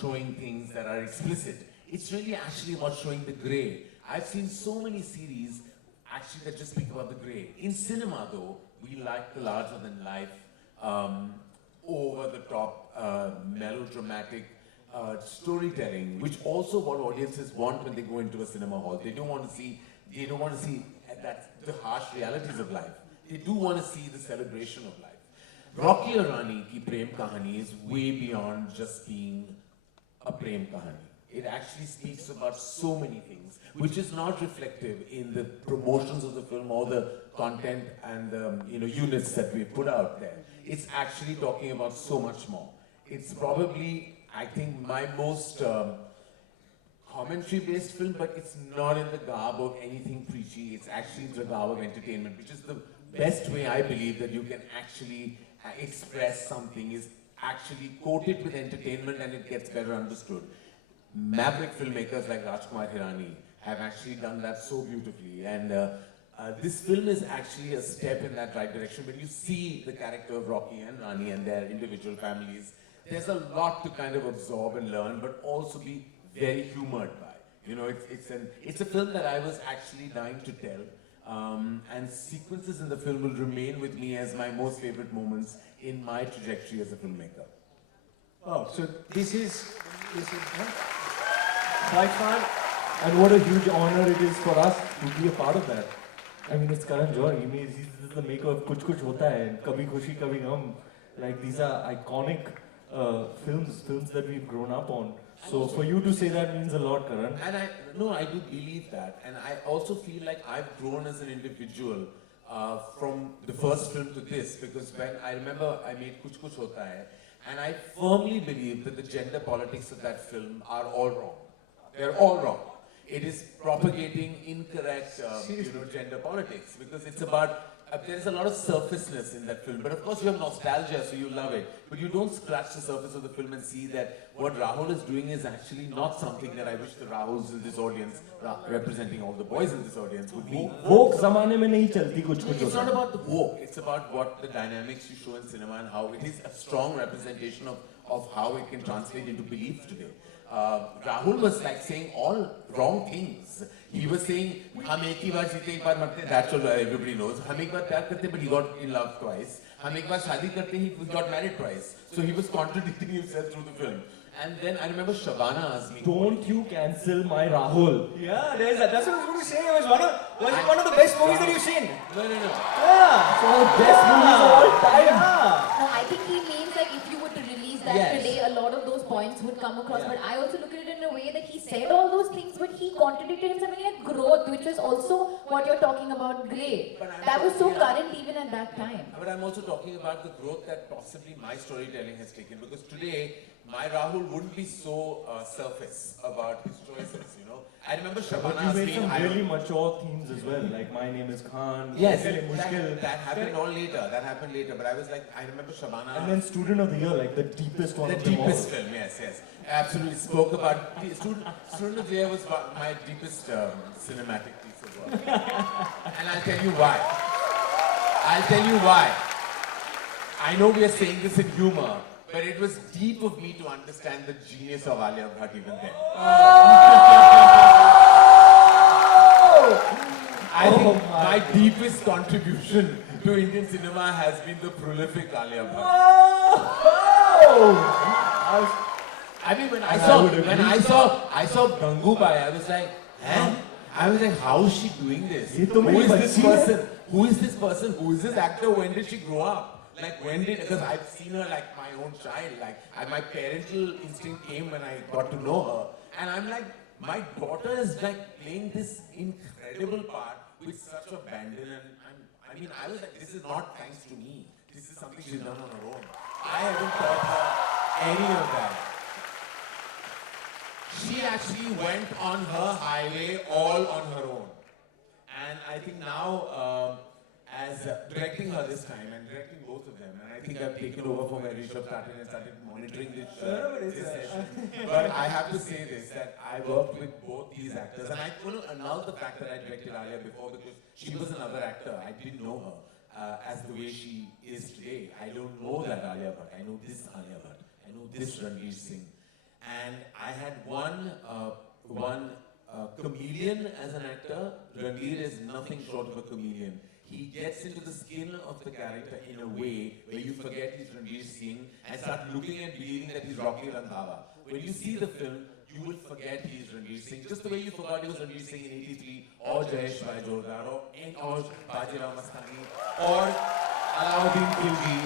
showing things that are explicit. It's really actually about showing the grey. I've seen so many series actually that just speak about the grey. In cinema though, we like the larger than life, over the top, melodramatic storytelling, which also what audiences want when they go into a cinema hall. They don't want to see the harsh realities of life. They do want to see the celebration of life. Rocky or Rani ki Prem Kahani is way beyond just being a Prem Kahani. It actually speaks about so many things, which is not reflective in the promotions of the film or the content and the units that we put out there. It's actually talking about so much more. It's probably, I think, my most commentary-based film, but it's not in the garb of anything preachy. It's actually in the garb of entertainment, which is the best way I believe that you can actually express something, is actually quote it with entertainment and it gets better understood. Maverick filmmakers like Rajkumar Hirani have actually done that so beautifully, and this film is actually a step in that right direction. When you see the character of Rocky and Rani and their individual families, there's a lot to kind of absorb and learn, but also be very humored by. It's a film that I was actually dying to tell, and sequences in the film will remain with me as my most favorite moments in my trajectory as a filmmaker. Oh, so this is by far, and what a huge honor it is for us to be a part of that. I mean, it's Karan Johar. He's the maker of Kuch Kuch Hota Hai and Kabhi Khushi Kabhi Gham. Like, these are iconic films that we've grown up on. So for you to say that means a lot, Karan. And I do believe that. And I also feel like I've grown as an individual from the first film to this, because when I remember I made Kuch Kuch Hota Hai, and I firmly believe that the gender politics of that film are all wrong. They're all wrong. It is propagating incorrect, gender politics, because it's about, there's a lot of surfaceness in that film. But of course you have nostalgia, so you love it. But you don't scratch the surface of the film and see that what Rahul is doing is actually not something that I wish the Rahuls in this audience, representing all the boys in this audience, would be. Woke zamane mein nahi chalti kuch kuch. It's not about the woke, it's about what the dynamics you show in cinema and how it is a strong representation of how it can translate into belief today. Rahul was like saying all wrong things. He was saying, "Hum ek hi baar jeete, ek baar marte." That's all everybody knows. Hum ek baar pyar karte, but he got in love twice. Hum ek baar shaadi karte, he got married twice. So he was contradicting himself through the film. And then I remember Shabana asked me, "Don't you cancel my Rahul?" Yeah, that's what I was going to say. It was one of the best movies that you've seen. No. Yeah. It's one of the best movies of all time. Yeah. No, I think he means like if you were to release that today, a lot of those points would come across. But I also look at it in a way that he said all those things, but he contradicted himself, and he had growth, which was also what you're talking about, grey. That was so current even at that time. But I'm also talking about the growth that possibly my storytelling has taken, because today my Rahul wouldn't be so surface about his choices, I remember Shabana But you made some really mature themes as well, like My Name is Khan. Yes, that happened all later. That happened later. But I remember Shabana. And then Student of the Year, like the deepest one of them all. The deepest film, yes. Absolutely spoke about Student of the Year was my deepest cinematic piece of work. And I'll tell you why. I know we are saying this in humor, but it was deep of me to understand the genius of Alia Bhatt even then. I think my deepest contribution to Indian cinema has been the prolific Alia Bhatt. I mean, when I saw Gangubai, I was like, how is she doing this? Who is this person? Who is this actor? When did she grow up? Because I've seen her like my own child, my parental instinct came when I got to know her. And I'm like, my daughter is like playing this incredible part with such abandon. And I was like, this is not thanks to me. This is something she's done on her own. I haven't taught her any of that. She actually went on her highway all on her own. And I think now, as directing her this time and directing both of them, and I think I've taken over from where Rishabh started and started monitoring this session. But I have to say this, that I worked with both these actors, and I couldn't annul the fact that I directed Alia before, because she was another actor. I didn't know her as the way she is today. I don't know that Alia Bhatt. I know this Alia Bhatt. I know this Ranveer Singh. And I had one chameleon as an actor. Ranveer is nothing short of a chameleon. He gets into the skin of the character in a way where you forget he's Ranveer Singh and start looking and believing that he's Rocky Randhawa. When you see the film, you will forget he is Ranveer Singh, just the way you forgot he was Ranveer Singh in '83, or Jayesh Bhai Jordar, or Bajirao Mastani, or Alauddin Khilji.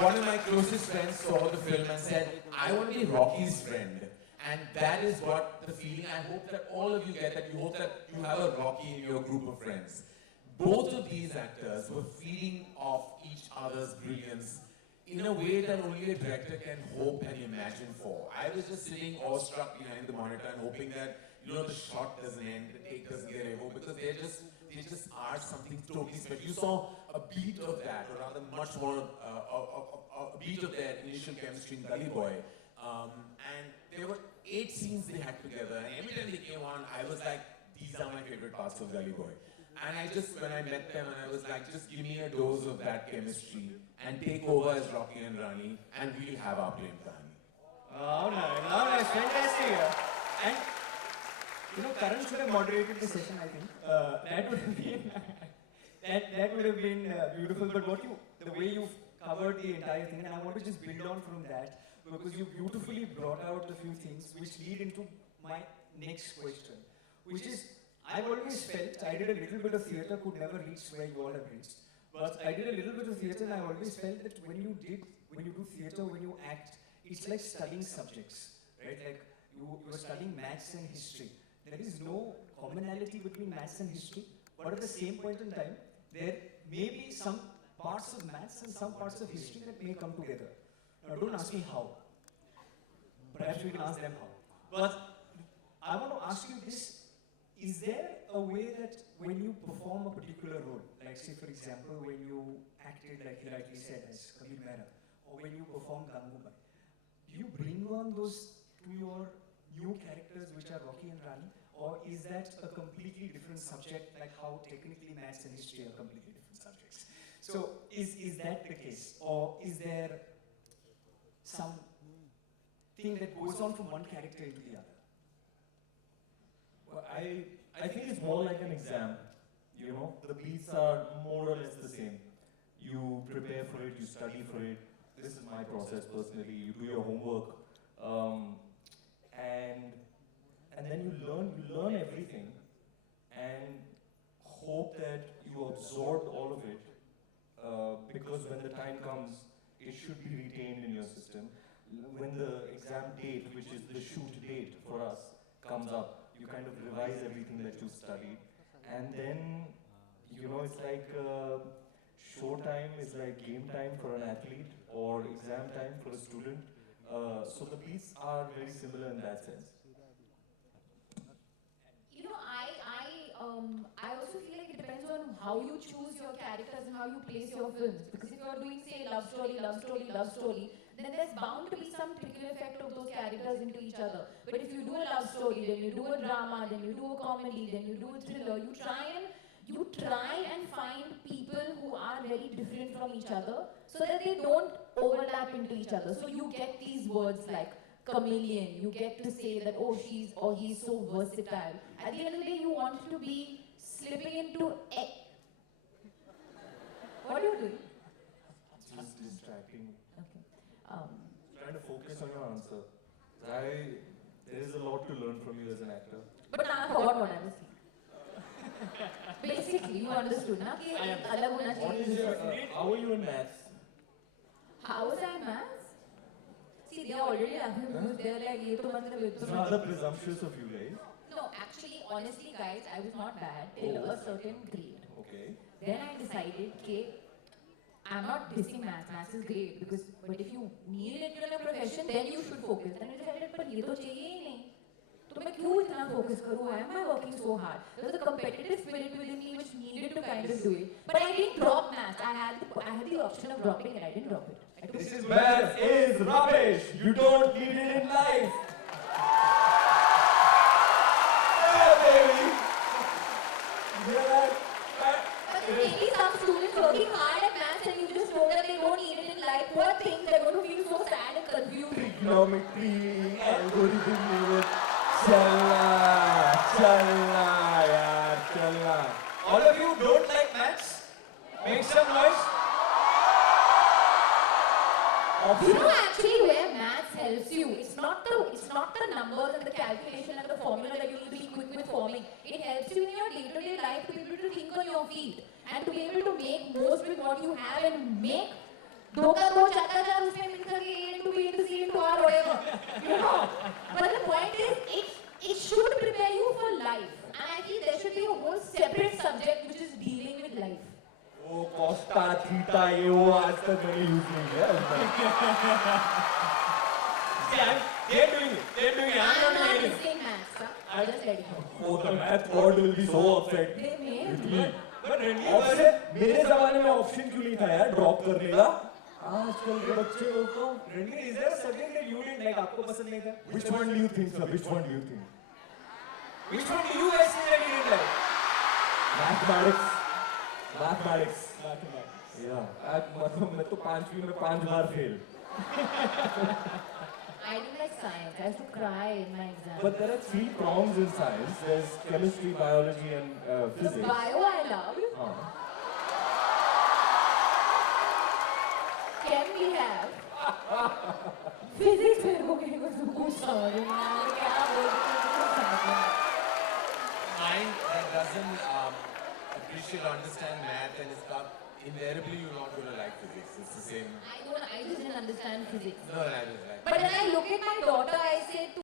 One of my closest friends saw the film and said, I want to be Rocky's friend. And that is what the feeling I hope that all of you get, that you hope that you have a Rocky in your group of friends. Both of these actors were feeding off each other's brilliance in a way that only a director can hope and imagine for. I was just sitting awestruck behind the monitor and hoping that, the shot doesn't end, the take doesn't get over, because they just are something totally special. You saw a beat of that, or rather much more, a beat of their initial chemistry in Gully Boy. And there were 8 scenes they had together, and every time they came on, I was like, these are my favorite parts of Gully Boy. And when I met them, and I was like, just give me a dose of that chemistry and take over as Rocky and Rani, and we'll have our Prem Kahani. Oh, nice, fantastic. And Karan should have moderated the session, I think. That would have been that would have been beautiful. But the way you've covered the entire thing, and I want to just build on from that, because you beautifully brought out a few things which lead into my next question, which is, I've always felt, I did a little bit of theatre, could never reach where you all have reached, but I did a little bit of theatre, and I always felt that when you do theatre, when you act, it's like studying subjects, right? Like you're studying maths and history. There is no commonality between maths and history, but at the same point in time, there may be some parts of maths and some parts of history that may come together. Now, don't ask me how. Perhaps we can ask them how. But I want to ask you this. Is there a way that when you perform a particular role, like say for example, when you acted, like you rightly said, as Kabir Mehra, or when you perform Gangubai, do you bring on those to your new characters which are Rocky and Rani, or is that a completely different subject, like how technically maths and history are completely different subjects? So is that the case, or is there some thing that goes on from one character into the other? Well, I think it's more like an exam. The beats are more or less the same. You prepare for it, you study for it. This is my process personally. You do your homework, and then you learn everything, and hope that you absorb all of it, because when the time comes, it should be retained in your system. When the exam date, which is the shoot date for us, comes up, you kind of revise everything that you studied, and then it's like show time is like game time for an athlete, or exam time for a student. So the beats are very similar in that sense. I also feel like it depends on how you choose your characters and how you place your films. Because if you're doing, say, love story, then there's bound to be some trickle effect of those characters into each other. But if you do a love story, then you do a drama, then you do a comedy, then you do a thriller, you try and find people who are very different from each other so that they don't overlap into each other. So you get these words like chameleon, you get to say that, oh, she's or he's so versatile. At the end of the day, you want to be slipping into What are you doing? Just distracting. Okay. Trying to focus on your answer. There is a lot to learn from you as an actor. But now I forgot what I was saying. Basically, you understood, na? Ki alag hona chahiye. How are you in maths? How was I in maths? See, they are already abused. They're like, ye to matlab, ye to It's rather presumptuous of you guys. No, actually, honestly, guys, I was not bad till a certain grade. Okay. Then I decided, okay, I'm not dissing maths. Maths is great but if you need it in a profession, then you should focus. Then I decided, but ye to chahiye hi nahi. तो मैं क्यों इतना focus करूँ? Why am I working so hard? There was a competitive spirit within me which needed to kind of do it. But I didn't drop maths. I had the option of dropping it. I didn't drop it. This is maths is rubbish. You don't need it in life. Yeah, baby. Yeah. But maybe some students working hard at maths and you just know that they don't need it in life. Poor things, they're going to feel so sad and confused. trigonometry, algorithm level. Chalna, yaar, chalna. All of you don't like maths? Make some noise. You know actually where maths helps you. It's not the numbers and the calculation and the formula that you need to be quick with forming. It helps you in your day-to-day life to be able to think on your feet and to be able to make most with what you have and make दो का दो चार चार उसमें मिल करके A into B into C into R whatever. You know. But the point is it should prepare you for life. And I feel there should be a whole separate subject which is dealing with life. वो Costa theta ये वो आज तक मैंने use नहीं किया They're doing it. I'm I'm not not doing it. missing maths. I'll just let you know. Oh, the math god will be so upset. They may. But Ranveer was option मेरे जमाने में option क्यों नहीं था यार drop करने का आजकल के बच्चे लोग तो Ranveer, is there a subject that you didn't like? आपको पसंद नहीं था? which one do you think sir which one do you think Which one do you guys think that you didn't like? mathematics yeah मतलब मैं तो 5वीं में 5 बार fail I didn't like science. I used to cry in my exam. but there are 3 prongs in science there's chemistry biology and The physics bio I loved. हाँ Chem we have. Physics मेरे को कुछ समझ नहीं आया क्या बोलते हैं कुछ समझ नहीं आया. Mind that doesn't appreciate or understand math and is invariably you're not going to like physics. It's the same. I just didn't understand physics. No, I just like. But when I look at my daughter, I say to